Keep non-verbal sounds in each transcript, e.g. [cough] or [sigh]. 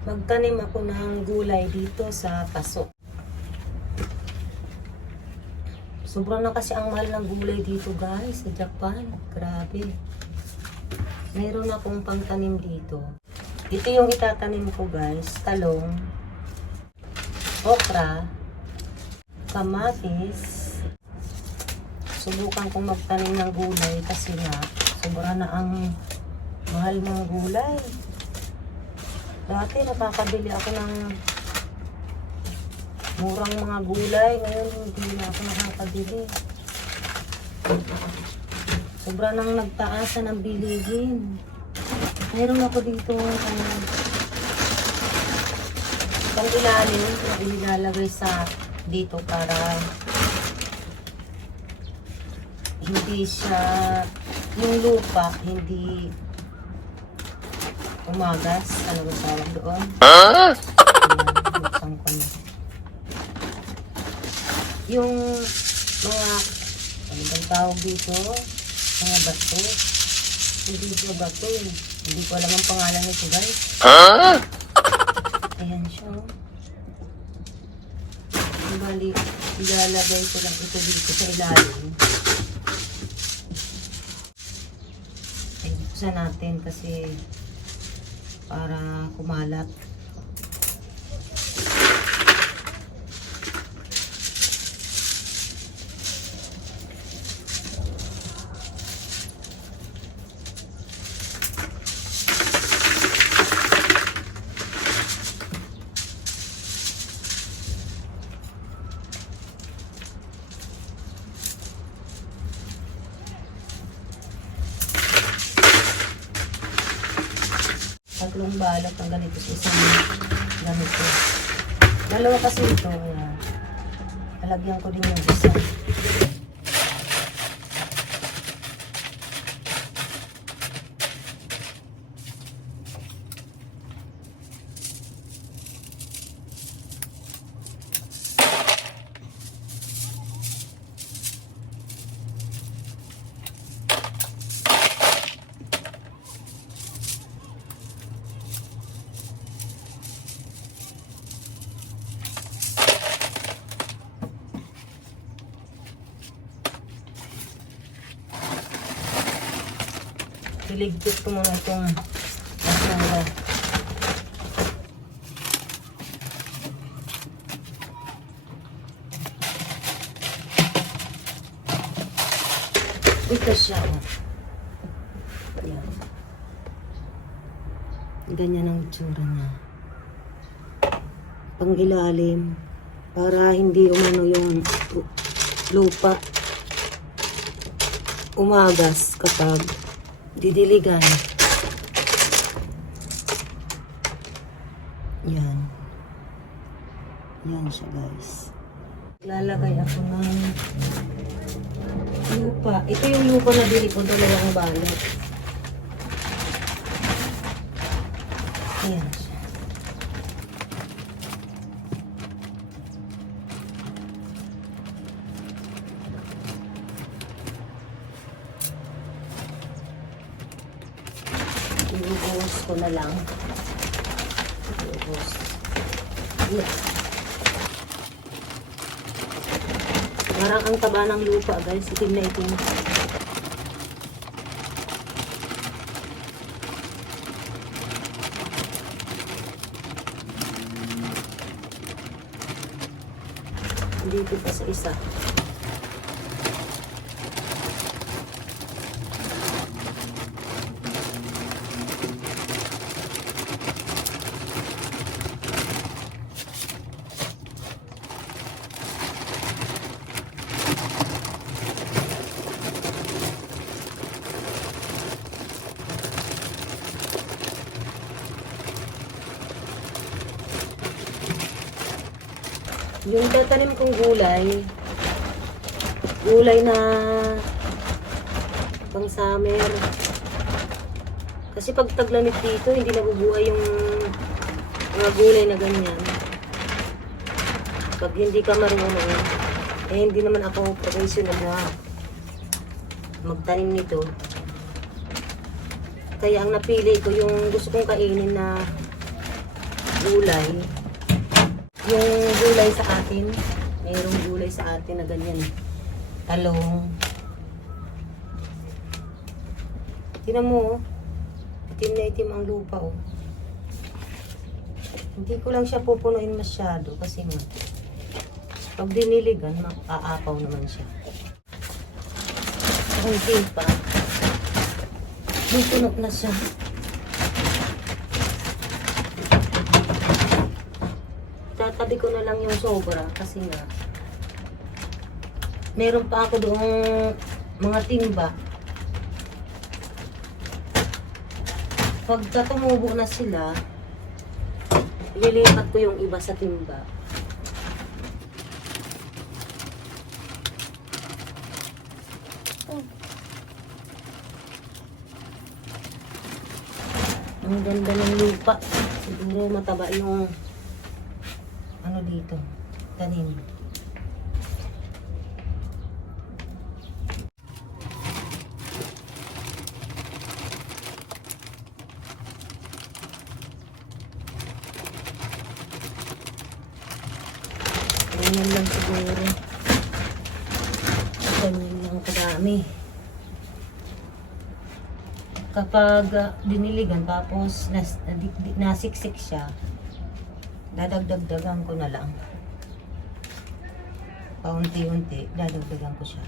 magtanim ako ng gulay dito sa Paso. Sobrang na kasi ang mahal ng gulay dito guys sa Japan. Grabe. Meron akong pangtanim dito. Ito yung itatanim ko guys. Talong, okra, kamatis. Subukan kong magtanim ng gulay kasi nga sobra na ang mahal ng gulay. Dati nakakabili ako ng murang mga gulay. Ngayon hindi na ako nakakabili. Sobra nang nagtaasan ang bilihin. Meron ako dito uh, pang ilalim na inilalagay sa dito para hindi siya yung lupa hindi umagas ano ba tawag doon Ayan, ko na. yung mga ano bang tawag dito mga bato hindi siya bato eh. hindi ko alam ang pangalan nito guys ayan siya oh. Bali, ilalagay ko lang ito dito sa ilalim. Ay, buksan natin kasi para kumalat. Tatlong balot ng ganito sa isang ganito. Dalawa kasi ito. Kaya lalagyan ko din yung isa. Iligpit ko muna itong basura. Ito siya. oh. Yan. Ganyan ang itsura niya. Pang ilalim. Para hindi umano yung lu- lupa umagas kapag didiligan. Yan. Yan siya guys. Lalagay ako ng lupa. Ito yung lupa na bili ko, dalawang balot. Ayan siya. Ibubuhos ko na lang. Ibubuhos. Yeah. Parang ang taba ng lupa guys. Itim na itim. Dito pa sa isa. Yung tatanim kong gulay, gulay na pang summer. Kasi pag taglamit dito, hindi nabubuhay yung mga gulay na ganyan. Pag hindi ka marunong, eh hindi naman ako professional na magtanim nito. Kaya ang napili ko yung gusto kong kainin na gulay. Yung gulay sa atin, mayroong gulay sa atin na ganyan. Talong. Tinan mo, oh. itim na itim ang lupa, oh. Hindi ko lang siya pupunuin masyado kasi nga, pag diniligan, aapaw naman siya. Hindi pa. May puno na siya. Tatabi ko na lang yung sobra kasi nga meron pa ako doong mga timba. Pagka tumubo na sila, lilipat ko yung iba sa timba. Ang ganda ng lupa. Siguro mataba yung dito, tanim. Ganyan lang siguro. Ganyan lang kadami. Kapag ah, diniligan tapos nas, nasiksik siya, dadagdagdagan ko na lang. Paunti-unti, dadagdagan ko siya.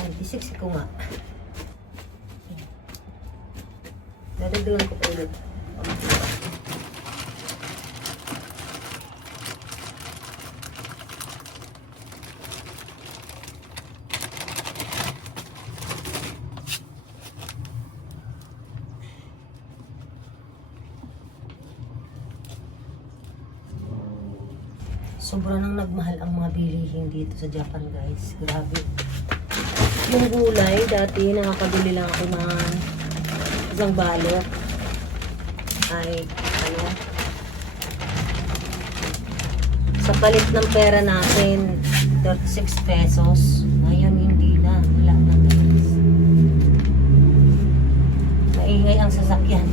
Ay, isiksik ko nga. Dadagdagan ko ulit. Sobra nang nagmahal ang mga bilihin dito sa Japan guys. Grabe. Yung gulay, dati nakakabili lang ako ng isang balot. Ay, ano? Sa palit ng pera natin, 36 pesos. Ngayon, hindi na. Wala na guys. Maingay ang sasakyan.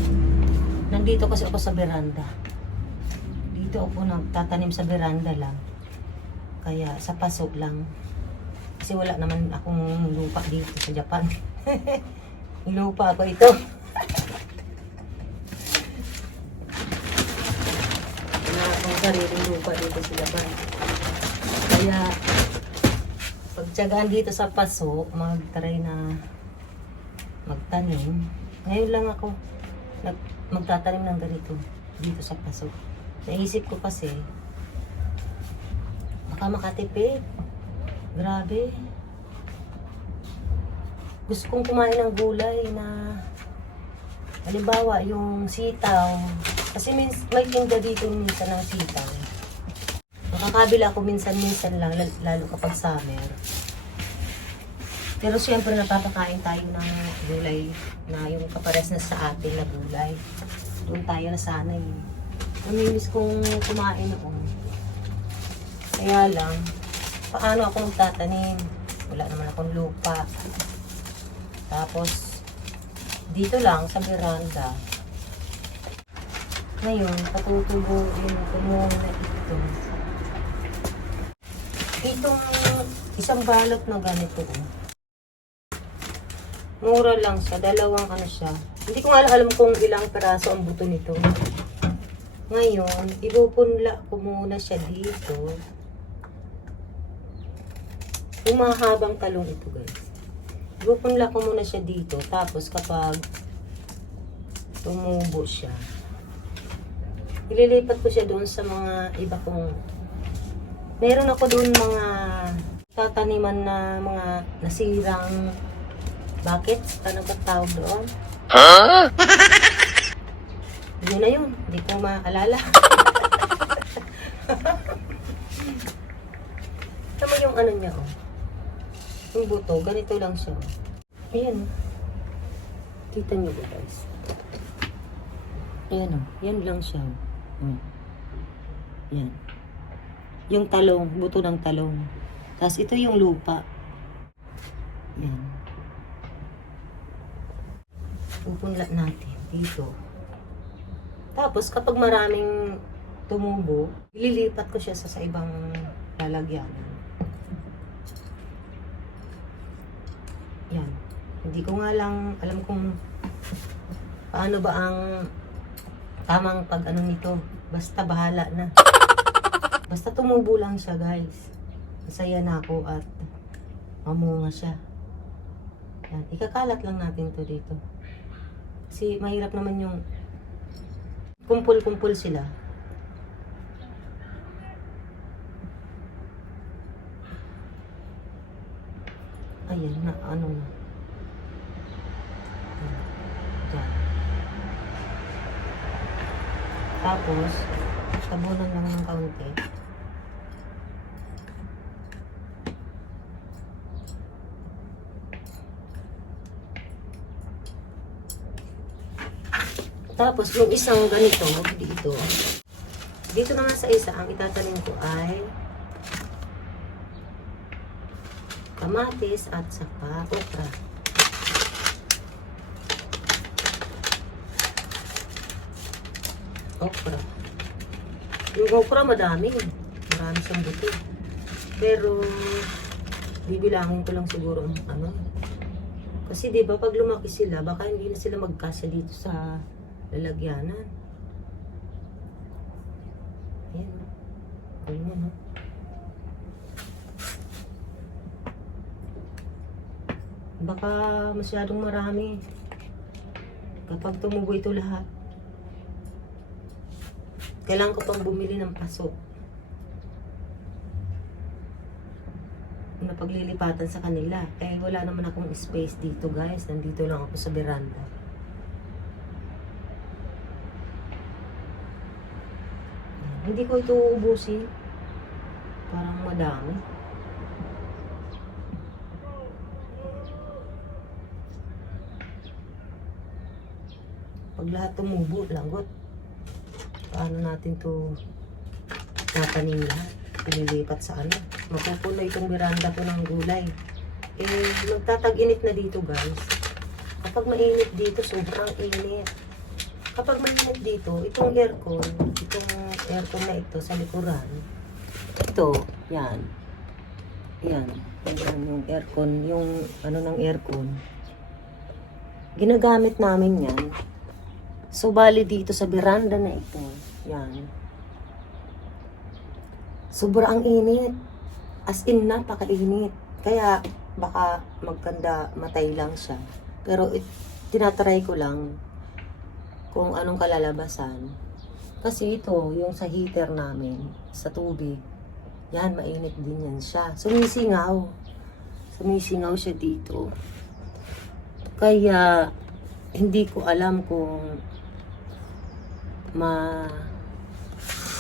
Nandito kasi ako sa veranda dito ako nagtatanim sa veranda lang. Kaya sa paso lang. Kasi wala naman akong lupa dito sa Japan. [laughs] lupa ako ito. [laughs] Wala akong sariling lupa dito sa Japan. Kaya pagtsagaan dito sa paso, mag-try na magtanim. Ngayon lang ako nag magtatanim ng ganito dito sa paso. Naisip ko kasi, baka makatipid. Grabe. Gusto kong kumain ng gulay na, halimbawa, yung sitaw. Kasi mins, may tinda dito minsan ng sitaw. Makakabila ako minsan-minsan lang, lal- lalo kapag summer. Pero siyempre napapakain tayo ng gulay na yung kapares na sa atin na gulay. Doon tayo nasanay. Namimiss kong kumain noon. Kaya lang, paano ako magtatanim? Wala naman akong lupa. Tapos, dito lang sa veranda. Ngayon, patutubuin ko muna ito. Itong isang balot na ganito. oh. Mura lang siya. Dalawang ano siya. Hindi ko nga alam kung ilang peraso ang buto nito. Ngayon, ipupunla ko muna siya dito. Umahabang talong ito guys. Ipupunla ko muna siya dito. Tapos kapag tumubo siya, ililipat ko siya doon sa mga iba kong... Meron ako doon mga tataniman na mga nasirang buckets. Ano ba tawag doon? [laughs] Yun na yun. Hindi ko maalala. [laughs] Tama yung ano niya, oh. Yung buto, ganito lang siya. Ayan. Kita niyo ba, guys? Ayan, oh. Yan lang siya. Oh. Yan. Yung talong, buto ng talong. Tapos ito yung lupa. Yan. Pupunla natin. dito. Tapos kapag maraming tumubo, ililipat ko siya sa, sa ibang lalagyanan. Yan. Hindi ko nga lang alam kung paano ba ang tamang pag ano nito. Basta bahala na. Basta tumubo lang siya guys. Masaya na ako at mamunga siya. Yan. Ikakalat lang natin to dito. Kasi mahirap naman yung kumpul-kumpul sila. Ayan na, ano na. Diyan. Tapos, tabunan lang ng kaunti. Tapos, yung isang ganito, dito. Dito naman sa isa, ang itatanim ko ay kamatis at saka okra. Okra. Yung okra madami. Marami siyang buti. Pero, bibilangin ko lang siguro ang ano. Kasi di ba pag lumaki sila, baka hindi na sila magkasya dito sa lalagyanan. Ayan. oh. Ganyan, no? Baka masyadong marami. Kapag tumubo ito lahat. Kailangan ko pang bumili ng paso. na paglilipatan sa kanila. Eh, wala naman akong space dito, guys. Nandito lang ako sa veranda. Hindi ko ito uubusin. Parang madami. Pag lahat tumubo, lagot. Paano natin to tatanim lahat? Ililipat sa ano? Mapupuno itong veranda ko ng gulay. Eh, magtatag-init na dito, guys. Kapag mainit dito, sobrang init. Kapag mainit dito, itong aircon, itong aircon na ito sa likuran, ito, yan. Yan. Yan yung aircon, yung ano ng aircon. Ginagamit namin yan. So, bali dito sa veranda na ito, yan. Sobrang init. As in, napakainit. Kaya, baka magkanda matay lang siya. Pero, it, tinatry ko lang kung anong kalalabasan. Kasi ito, yung sa heater namin, sa tubig, yan, mainit din yan siya. Sumisingaw. Sumisingaw siya dito. Kaya, hindi ko alam kung ma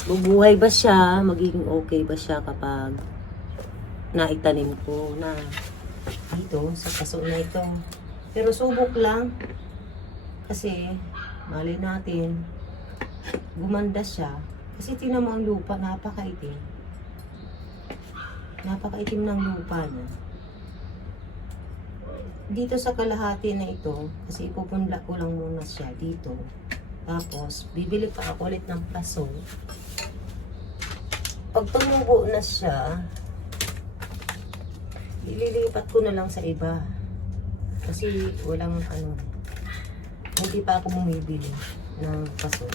bubuhay ba siya, magiging okay ba siya kapag naitanim ko na dito sa paso na ito. Pero subok lang kasi mali natin gumanda siya. Kasi tinan mo ang lupa napakaitim. Napakaitim ng lupa niya. Dito sa kalahati na ito kasi ipupunla ko lang muna siya dito. Tapos bibili pa ako ulit ng paso. Pag tumubo na siya ililipat ko na lang sa iba. Kasi walang ano hindi pa ako bumibili ng paso.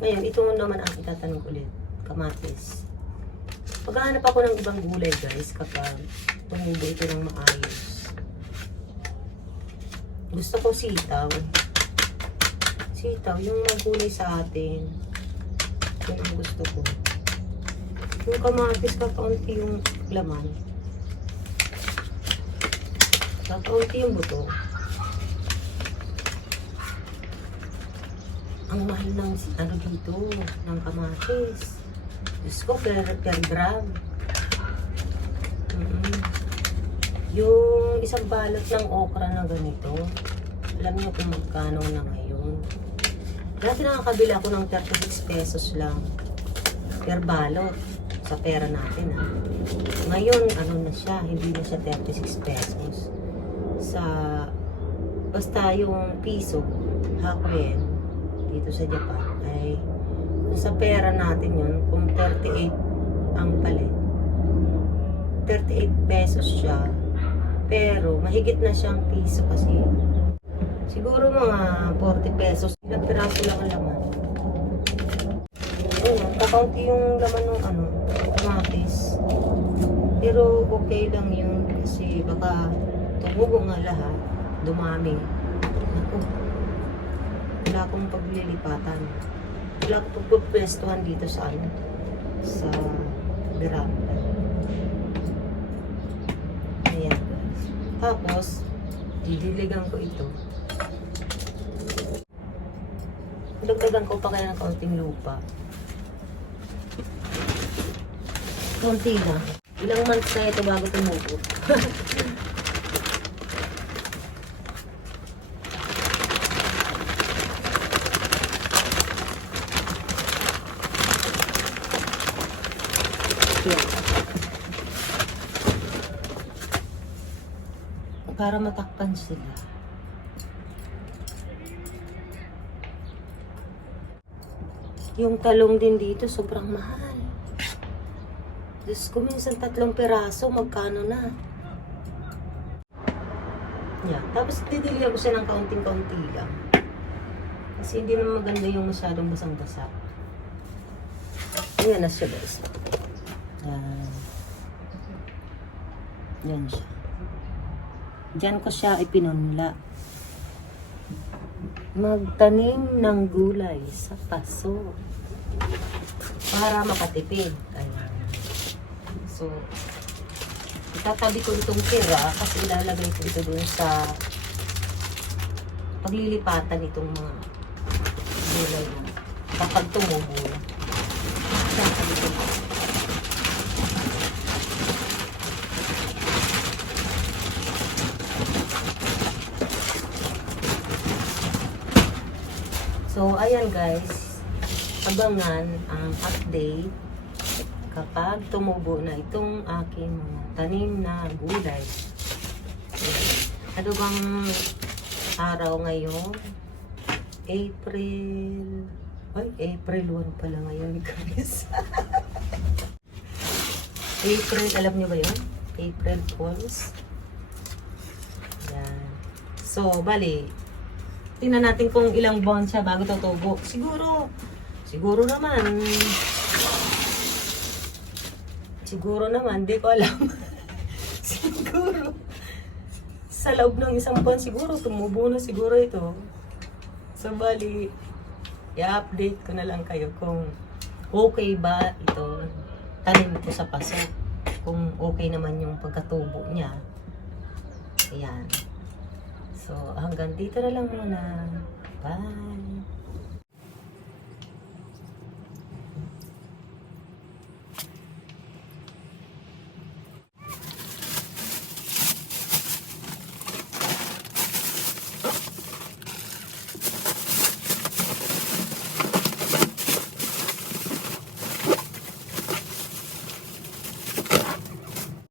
Ngayon ito naman ang itatanim ko ulit kamatis. Paghahanap ako ng ibang gulay guys kapag tumubo ito ng maayos. Gusto ko sitaw. Sitaw yung magulay sa atin. Yun ang gusto ko. Yung kamatis kakaunti yung laman. Kakaunti yung buto ang mahal ng ano dito ng kamatis Diyos ko per, per gram Mm-mm. yung isang balot ng okra na ganito alam niyo kung magkano na ngayon dati nakakabila ako ng 36 pesos lang per balot sa pera natin ha. Ngayon, ano na siya, hindi na siya 36 pesos. Sa Basta yung piso, hakuin, dito sa Japan, ay sa pera natin yun, kung 38 ang palit, 38 pesos siya. Pero mahigit na siyang piso kasi siguro mga 40 pesos. Ilang piraso lang ang laman. Ayun, kakaunti yung laman ng ano, kamatis. Pero okay lang yun kasi baka tumubo nga lahat, dumami. Naku, akong paglilipatan. Wala akong pagpwestuhan dito sa ano, sa veranda. Ayan guys. Tapos, didiligan ko ito. Dagdagan ko pa kaya ng kaunting lupa. Konti lang. Ilang months na ito bago tumubo. [laughs] Yan. Para matakpan sila. Yung talong din dito, sobrang mahal. Diyos ko, minsan tatlong peraso, magkano na? Yeah. Tapos didilihan ko siya ng kaunting-kaunti lang. Kasi hindi naman maganda yung masyadong basang-basa. Ayan na siya guys. Yan. Yan siya. Diyan ko siya ipinunla. Magtanim ng gulay sa paso. Para makatipid. Ayan. So, itatabi ko itong tira kasi ilalagay ko ito doon sa paglilipatan itong mga gulay kapag tumubo. Itatabi ko. So, ayan guys. Abangan ang update kapag tumubo na itong aking mga tanim na gulay. Ano bang araw ngayon? April... Ay, April 1 pala ngayon guys. [laughs] April, alam niyo ba yun? April Fools. Yan. So, bali, tingnan natin kung ilang buwan siya bago tutubo. Siguro, siguro naman, siguro naman, di ko alam. [laughs] siguro, sa loob ng isang buwan, siguro, tumubo na siguro ito. So, bali, i-update ko na lang kayo kung okay ba ito tanim ko sa paso. Kung okay naman yung pagkatubo niya. Ayan. So, hanggang dito na lang muna. Bye!